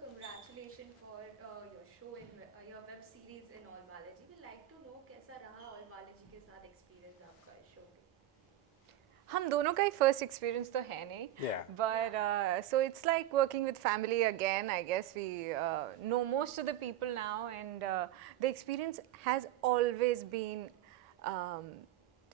congratulations for your show in your web series in All Balaji. We'd like to know कैसा रहा All Balaji के साथ experience आपका इस show पे? हम दोनों का ही first experience तो है नहीं. Yeah. But so it's like working with family again. I guess we know most of the people now, and the experience has always been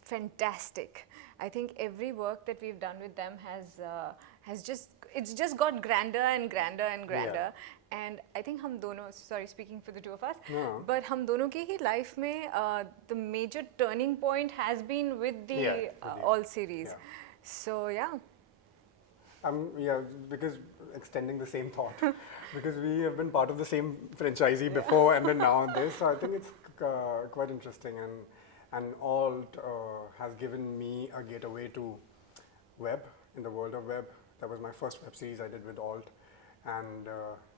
fantastic. I think every work that we've done with them has just got grander and grander and grander. Yeah. And I think हम दोनों, sorry, speaking for the two of us, No. but हम दोनों की ही life में the major turning point has been with the All series. Yeah. So yeah. Yeah, because extending the same thought, because we have been part of the same franchisee before and then now this, so I think it's quite interesting, and Alt has given me a gateway to web, in the world of web. That was my first web series I did with Alt, and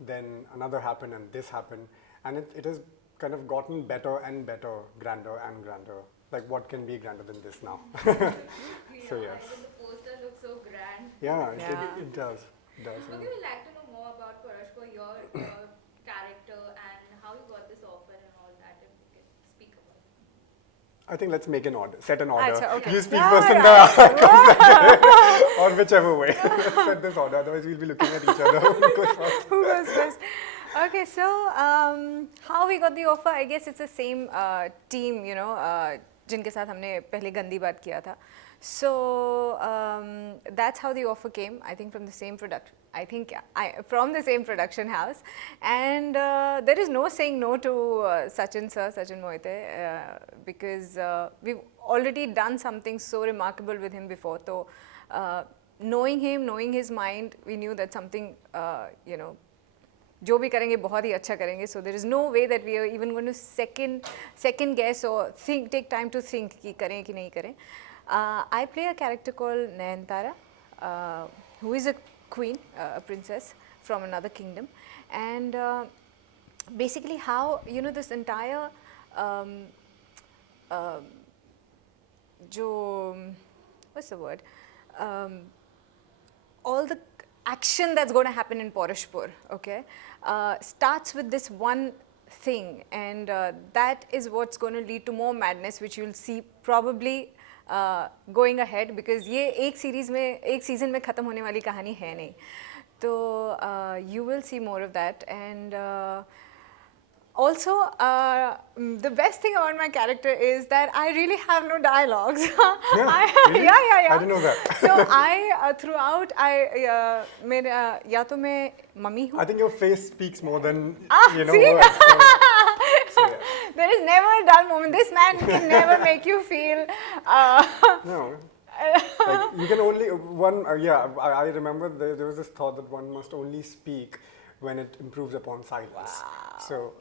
then another happened and this happened, and it has kind of gotten better and better, grander and grander. Like, what can be grander than this now? So yes. Even the poster looks so grand. Yeah, Yeah. it does. It does. Okay, we'd like to know more about Paurashpur, your character, and how you got this offer and all that, if you can speak about it. I think let's make an order, set an order. Achha, okay. You speak Yeah, first and right. then I come second. Or whichever way. Let's set this order, otherwise we'll be looking at each other. Who goes first? Who goes first? Okay, so how we got the offer, I guess it's the same team, you know, जिनके साथ हमने पहले गंदी बात किया था. So that's how the offer came. I think from the same from the same production house, and there is no saying no to Sachin Moite, because we've already done something so remarkable with him before. So knowing him, knowing his mind, we knew that something, you know, जो भी करेंगे बहुत ही अच्छा करेंगे. So there is no way that we are even going to second guess or take time to think कि करें कि नहीं करें. I play a character called Nayantara, who is a queen, a princess from another kingdom, and basically how, you know, this entire what's the word, all the action that's going to happen in Paurashpur, okay, starts with this one thing, and that is what's going to lead to more madness, which you'll see probably going ahead, because ये एक season में ख़त्म होने वाली कहानी है नहीं. तो you will see more of that, and also the best thing about my character is that I really have no dialogues. Really? Yeah. I didn't know that. So I throughout मेरा या तो मैं मम्मी हूँ. I think your face speaks more than you know see? words. So, yeah. There is never a dull moment. This man can never make you feel. No. Like, you can only I remember there was this thought that one must only speak when it improves upon silence. Wow. So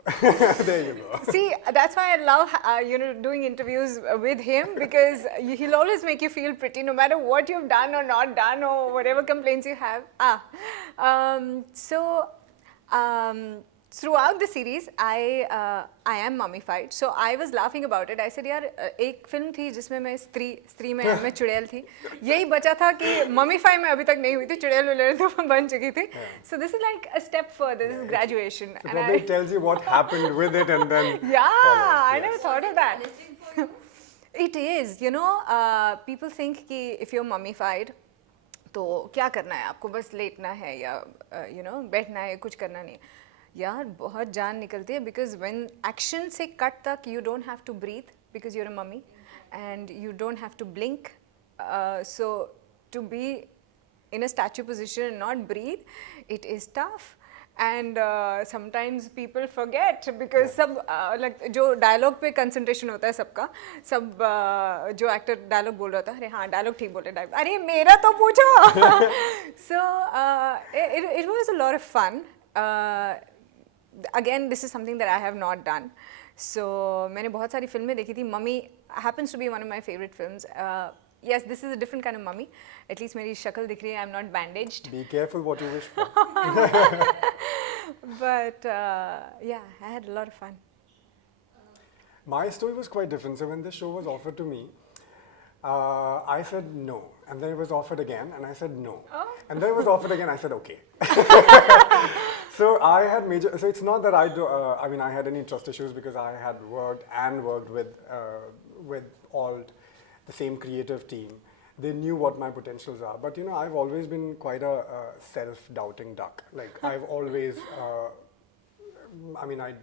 there you go. See, that's why I love you know, doing interviews with him, because he'll always make you feel pretty no matter what you've done or not done or whatever complaints you have. Throughout the series, I am mummified. So I was laughing about it. I said, यार एक film थी जिसमें मैं स्त्री में मैं चुड़ैल थी. यही बचा था कि मम्मीफाई में अभी तक नहीं हुई थी, चुड़ैल तो बन चुकी थी. So this is like a step further. This is graduation. So probably it tells you what happened with it and then yeah, follow. I never Yes. thought of that. Listening for you. It is, you know, people think कि if you're mummified, तो क्या करना है आपको, बस लेटना है या you know बैठना है, कुछ करना नहीं. यार बहुत जान निकलती है, because when action से cut तक you don't have to breathe because you're a mummy, and you don't have to blink, so to be in a statue position and not breathe, it is tough. And sometimes people forget, because सब like जो dialogue पे concentration होता है सबका, सब जो actor dialogue बोल रहा था, अरे हाँ dialogue ठीक बोल रहे, अरे मेरा तो पूछो. So it was a lot of fun. Again, this is something that I have not done. So मैंने बहुत सारी फिल्में देखी थी. Mummy happens to be one of my favorite films. Yes, this is a different kind of mummy. At least मेरी शक्ल दिख रही है. I'm not bandaged. Be careful what you wish for. But yeah, I had a lot of fun. My story was quite different. So when this show was offered to me, I said no, and then it was offered again, and I said no, and then it was offered again. I said okay. So I had major. So it's not that I do. I mean, I had any trust issues because I had worked with all the same creative team. They knew what my potentials are. But I've always been quite a self-doubting duck. Like I've always. I mean, I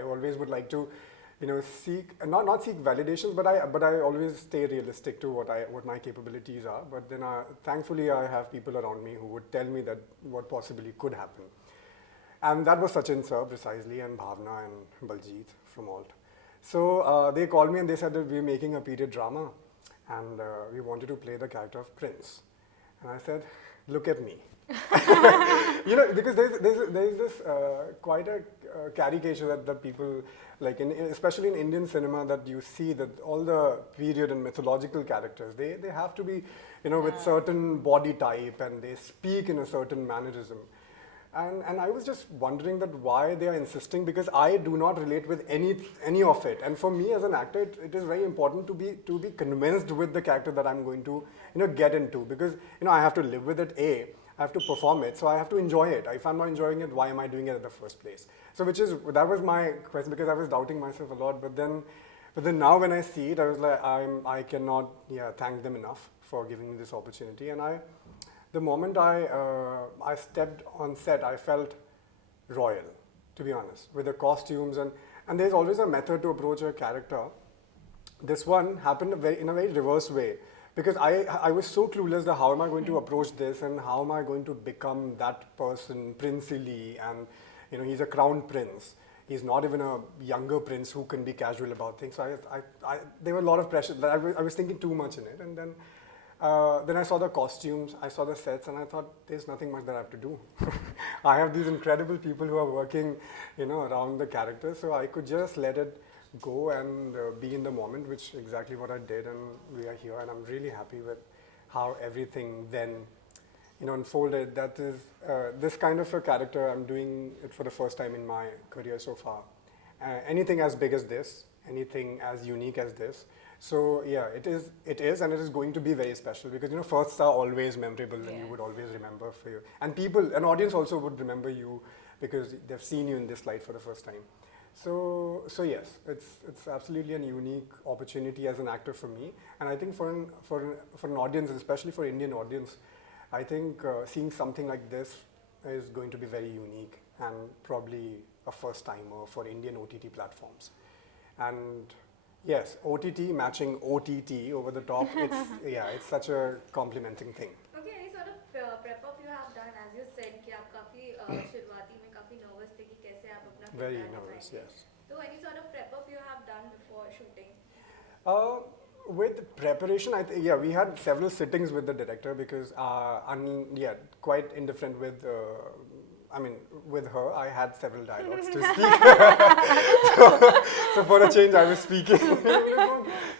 always would like to, seek not seek validations, but I always stay realistic to what my capabilities are. But then, thankfully, I have people around me who would tell me that what possibly could happen, and that was Sachin sir precisely, and Bhavna and Baljeet from Alt. So they called me and they said that we're making a period drama, and we wanted to play the character of Prince, and I said, look at me. Because there's this quite a caricature that people like, especially in Indian cinema, that you see that all the period and mythological characters, they have to be, with certain body type, and they speak in a certain mannerism. And I was just wondering that why they are insisting, because I do not relate with any of it. And for me as an actor, it is very important to be convinced with the character that I'm going to get into, because I have to live with it. I have to perform it, so I have to enjoy it. If I'm not enjoying it, why am I doing it in the first place? So that was my question, because I was doubting myself a lot. But then now when I see it, I was like, I cannot thank them enough for giving me this opportunity. And the moment I stepped on set, I felt royal, to be honest, with the costumes, and there's always a method to approach a character. This one happened in a very reverse way. Because I was so clueless that how am I going to approach this, and how am I going to become that person, princely, and he's a crown prince. He's not even a younger prince who can be casual about things. So there were a lot of pressure. I was thinking too much in it, and then I saw the costumes, I saw the sets, and I thought there's nothing much that I have to do. I have these incredible people who are working, around the characters, so I could just let it go and be in the moment, which exactly what I did, and we are here, and I'm really happy with how everything then unfolded. That is this kind of a character, I'm doing it for the first time in my career so far. Anything as big as this, anything as unique as this. So yeah, it is, and it is going to be very special, because firsts are always memorable, and you would always remember for you, and an audience also would remember you because they've seen you in this light for the first time. So yes, it's absolutely a unique opportunity as an actor for me, and I think for an audience, especially for Indian audience, I think seeing something like this is going to be very unique, and probably a first timer for Indian OTT platforms. And yes, OTT matching OTT over the top. It's such a complimenting thing. Okay, any sort of prep up you have done, as you said कि आप काफी शुरुआती में काफी nervous थे कि कैसे आप अपना Very nervous, yes. So any sort of prep up you have done before shooting? With preparation, we had several sittings with the director, because quite indifferent with. With her, I had several dialogues to speak. so for a change, I was speaking.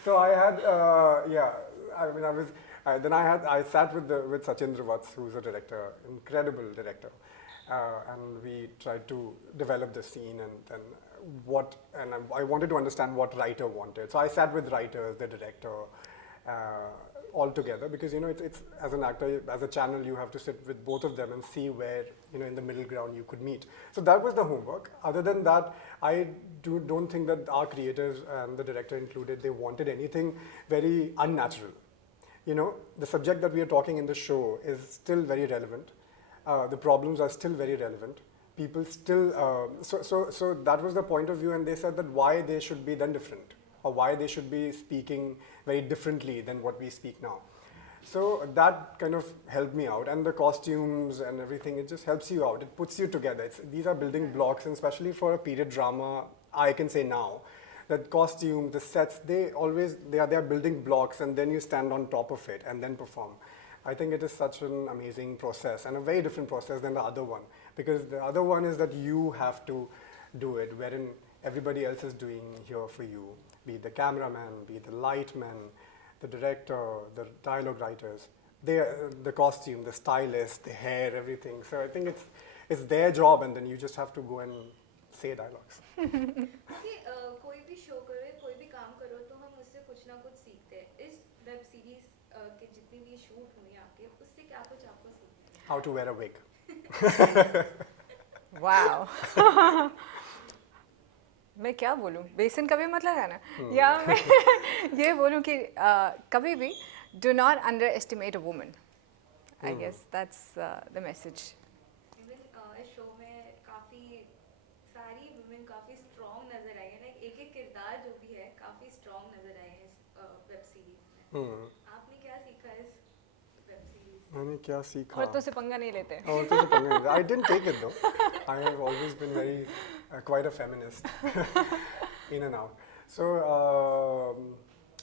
So I had, I sat with Sachin Vats, who's a director, incredible director, and we tried to develop the scene, and I wanted to understand what writer wanted. So I sat with writers, the director, all together, because it's as an actor, as a channel, you have to sit with both of them and see where in the middle ground you could meet. So that was the homework. Other than that, I don't think that our creators and the director included, they wanted anything very unnatural. The subject that we are talking in the show is still very relevant. The problems are still very relevant. People still so that was the point of view, and they said that why they should be then different, or why they should be speaking very differently than what we speak now. So that kind of helped me out, and the costumes and everything, it just helps you out. It puts you together. These are building blocks, and especially for a period drama, I can say now, that costumes, the sets, they are building blocks, and then you stand on top of it and then perform. I think it is such an amazing process, and a very different process than the other one, because the other one is that you have to do it, wherein everybody else is doing here for you, be it the cameraman, be it the lightman, the director, the dialogue writers, the costume, the stylist, the hair, everything. So I think it's their job, and then you just have to go and say dialogues. कोई भी show करो, कोई भी काम करो, तो हम उससे कुछ ना कुछ सीखते हैं. इस वेब सीरीज के जितनी भी शूट हुई आपके, उससे क्या कुछ आपको सीखते हैं? How to wear a wig. wow. मैं क्या बोलूँ, बेसन कभी मत लगाना, या मैं ये बोलूँ कि कभी भी do not underestimate a woman. I guess that's the message. Even इस शो में काफी सारी वुमेन काफी स्ट्रॉन्ग नजर आई है, लाइक एक एक किरदार जो भी है काफी स्ट्रॉन्ग नजर आए हैं इस वेब सीरीज में. आपने क्या सीखा इस वेब सीरीज? मैंने क्या सीखा? औरतों से पंगा नहीं लेते. औरतों से पंगा नहीं. I didn't take it though. I have always been very quite a feminist in and out. So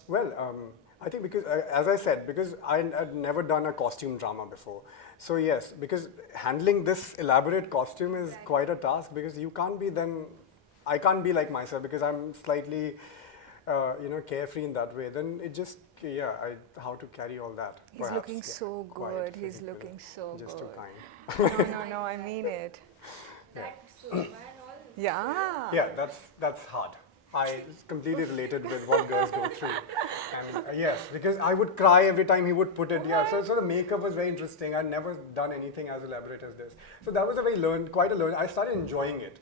well, I think because as I said, because I had never done a costume drama before. So yes, because handling this elaborate costume is quite a task, because you can't be then, I can't be like myself because I'm slightly carefree in that way. Then it just how to carry all that. He's perhaps, looking so quite good. He's physical, looking so just good. too kind. No, I mean it. That Surma and all. Yeah. Yeah, that's hard. I completely related with what girls go through. And yes, because I would cry every time he would put it. Yeah, so the makeup was very interesting. I'd never done anything as elaborate as this. So that was quite a learn. I started enjoying it.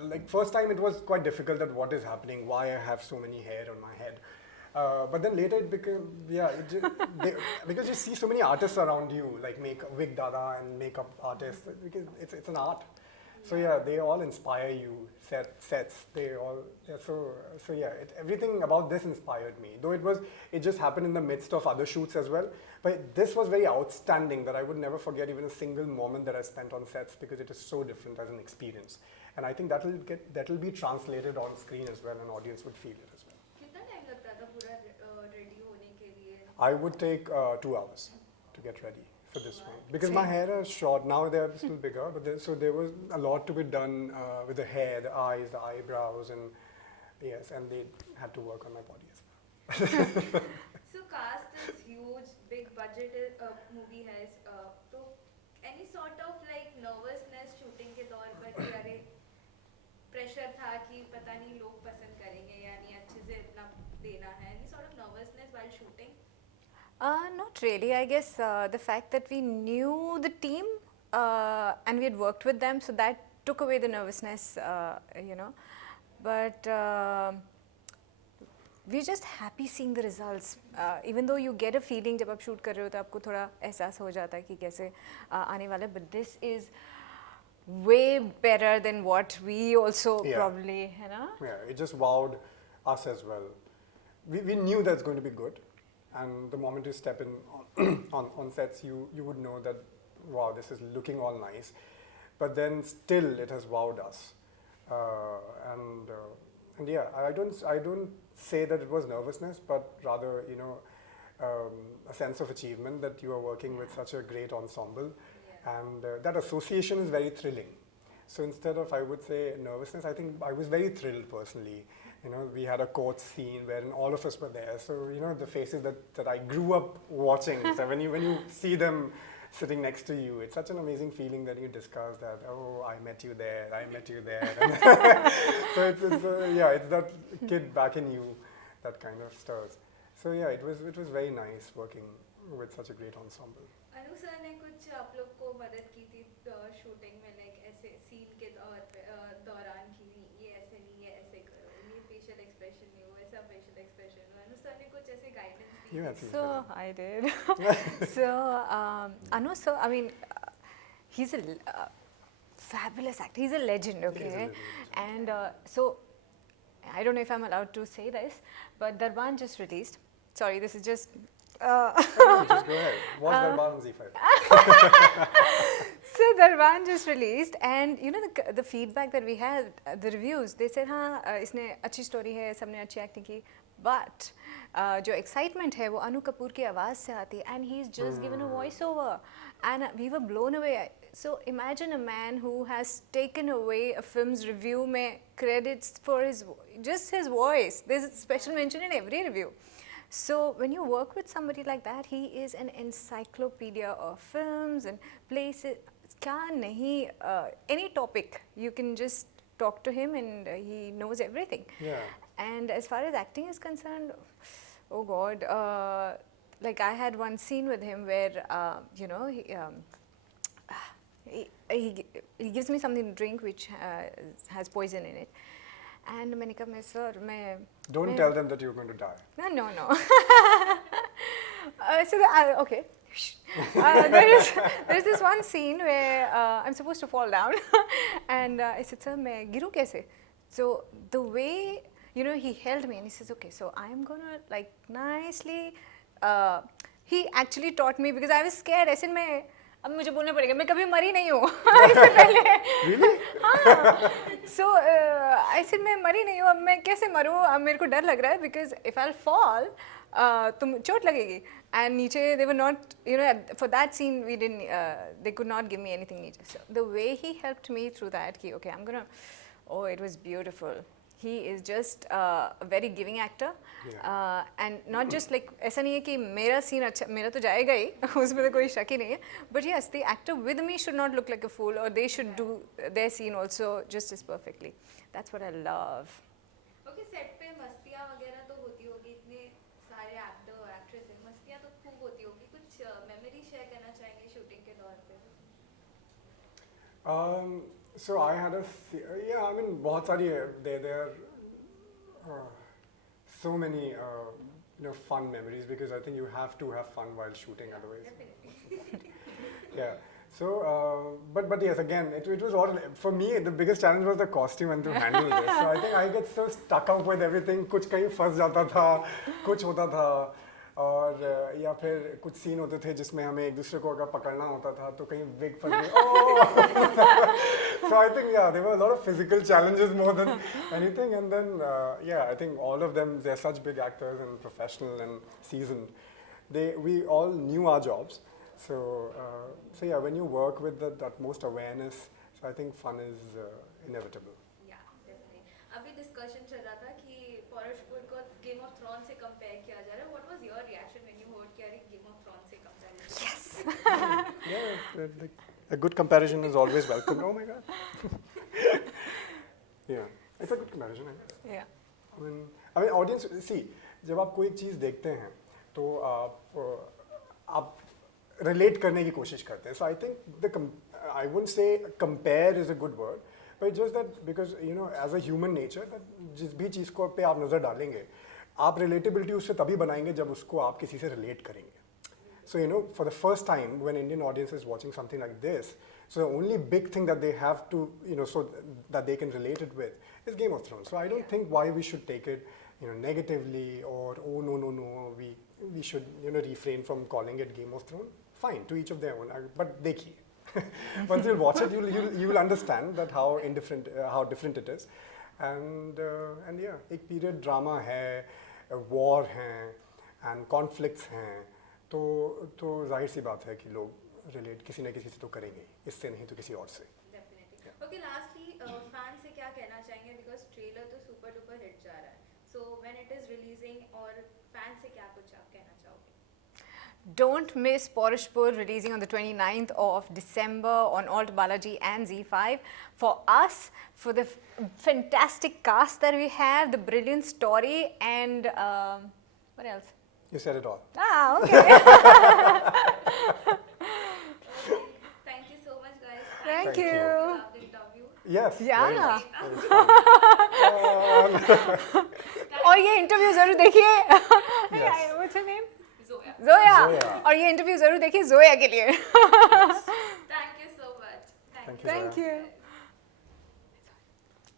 Like first time it was quite difficult that what is happening, why I have so many hair on my head. But then later it became, because you see so many artists around you, like wig dada and makeup artists, because it's an art. So yeah, they all inspire you. Sets, they all. Yeah, so yeah, everything about this inspired me. Though it just happened in the midst of other shoots as well. But this was very outstanding that I would never forget even a single moment that I spent on sets, because it is so different as an experience. And I think that'll be translated on screen as well, and audience would feel it as well. कितना time लगता था पूरा ready होने के लिए? I would take 2 hours to get ready for this one, because my hair is short now. They're still bigger, but there was a lot to be done with the hair, the eyes, the eyebrows, and yes, and they had to work on my body as well. So cast is huge, big budget movie है. तो any sort of like nervousness shooting के दौर पर कि अरे pressure था कि पता नहीं लोग पसंद करेंगे या नहीं, अच्छे से अपना देना है. Any sort of nervousness while shooting? Not really. I guess the fact that we knew the team and we had worked with them, so that took away the nervousness, But we're just happy seeing the results. Even though you get a feeling जब आप shoot कर रहे हो तो आपको थोड़ा एहसास हो जाता है कि कैसे आने वाला है. But this is way better than what we also probably, Yeah, it just wowed us as well. We knew that's going to be good. And the moment you step in on sets, you would know that, wow, this is looking all nice. But then still, it has wowed us. And yeah, I don't say that it was nervousness, but rather, a sense of achievement that you are working with such a great ensemble. Yeah. And that association is very thrilling. So instead of, I would say, nervousness, I think I was very thrilled personally. We had a court scene wherein all of us were there. So, the faces that I grew up watching. So when you see them sitting next to you, it's such an amazing feeling that you discuss that, oh, I met you there. So it's that kid back in you that kind of stirs. So yeah, it was very nice working with such a great ensemble. Anu sir ने कुछ आप लोग को मदद की थी shooting में, like ऐसे सीन के दौरान कि ये ऐसे नहीं, ये ऐसे करो, ये फेशियल एक्सप्रेशन नहीं, वो ऐसा फेशियल एक्सप्रेशन हो. अनु सर ने कुछ ऐसे guidance the? So I did. So Anu sir, I mean, he's a fabulous actor. He's a legend, okay? And so I don't know if I'm allowed to say this, but Darban just released. Sorry, this is just. Just go ahead. Watch Darbar on Z5. So Darban just released, and the feedback that we had, the reviews, they said, हाँ इसने अच्छी story है, सबने अच्छी acting की, but जो excitement है वो अनु कपूर की आवाज़ से आती है, and he's just given a voiceover, and we were blown away. So imagine a man who has taken away a film's review में credits for his voice. There's a special mention in every review. So when you work with somebody like that, he is an encyclopedia of films and places. क्या नहीं, any topic you can just talk to him and he knows everything. Yeah. And as far as acting is concerned, oh God, like I had one scene with him where he gives me something to drink which has poison in it. And मैंने कहा मैं sir मैं Don't tell them that you're going to die. No. Okay. There's this one scene where I'm supposed to fall down, and I said, "Sir, मैं गिरूँ कैसे?" So the way he held me and he says, "Okay, so I am gonna like nicely." He actually taught me because I was scared. ऐसे में अब मुझे बोलना पड़ेगा मैं कभी मरी नहीं हूँ इससे पहले. Really? हाँ. So I said मैं मरी नहीं हूँ अब मैं कैसे मरूँ अब मेरे को डर लग रहा है because if I'll fall तो चोट लगेगी. And नीचे they were not for that scene we didn't they could not give me anything नीचे. So the way he helped me through that कि okay I'm gonna it was beautiful. He is just a very giving actor. Yeah. And not just like ऐसा नहीं है कि मेरा scene अच्छा मेरा तो जाएगा ही उसमें तो कोई शक ही नहीं है. But yes, the actor with me should not look like a fool, or they should do their scene also just as perfectly. That's what I love. Okay set पे मस्तियाँ वगैरह तो होती होगी इतने सारे एक्टर और एक्ट्रेस हैं मस्तियाँ तो खूब होती होगी कुछ मेमोरी शेयर करना चाहेंगे शूटिंग के दौर पे. So I had I mean बहुत सारी there are so many fun memories because I think you have to have fun while shooting otherwise. Definitely. Yeah. So, but yes, again, it was all, for me, the biggest challenge was the costume and to handle this. So I think I get so stuck up with everything, कुछ कहीं फंस जाता था, कुछ होता था, और या फिर कुछ सीन होते थे जिसमें हमें एक दूसरे को अगर पकड़ना होता था तो कहीं विग फंस गई. So I think there were a lot of physical challenges more than anything, and then I think all of them, they're such big actors and professional and seasoned. We all knew our jobs. So when you work with the utmost awareness, so I think fun is inevitable. Yeah, definitely. अभी discussion चल रहा था कि पौरशपुर को Game of Thrones से compare किया जा रहा है. What was your reaction when you heard कि यार Game of Thrones से compare? Yes. A good comparison is always welcome. Oh my God. Yeah, it's a good comparison. I guess. Yeah. I mean, audience, see, जब आप कोई चीज़ देखते हैं तो आप relate करने की कोशिश करते हैं. So I think I wouldn't say compare is a good word, but it's just that because as a human nature, that जिस भी चीज़ को पे आप नज़र डालेंगे, आप relatability उससे तभी बनाएंगे जब उसको आप किसी से relate करेंगे. So for the first time when Indian audience is watching something like this, so the only big thing that they have to so that they can relate it with is Game of Thrones. So I don't think why we should take it negatively, or oh no we should refrain from calling it Game of Thrones. Fine, to each of their own. But dekhiye. Once you'll watch it, you will understand that how different it is. And yeah, एक period drama है, war है, and conflicts हैं. तो जाहिर सी बात है कि लोग relate किसी न किसी से तो करेंगे, इससे नहीं तो किसी और से. Definitely. Okay, lastly, fans से क्या कहना चाहेंगे because trailer तो super duper hit जा रहा है. So when it is releasing और fans से क्या कुछ आप कहना चाहोगे? Don't miss Paurashpur releasing on the 29th of December on Alt Balaji and Z5. For us, for the fantastic cast that we have, the brilliant story, and what else? You said it all. Ah, okay. Okay. Thank you so much, guys. Thank you. you. Love the interview. Yes. Yeah. very much. और ये interview जरूर देखिए. Yes. What's her name? Zoya. Zoya. Zoya. और ये interview जरूर देखिए जोया के लिए. Thank you so much. Thank you, Thank Zoya. you.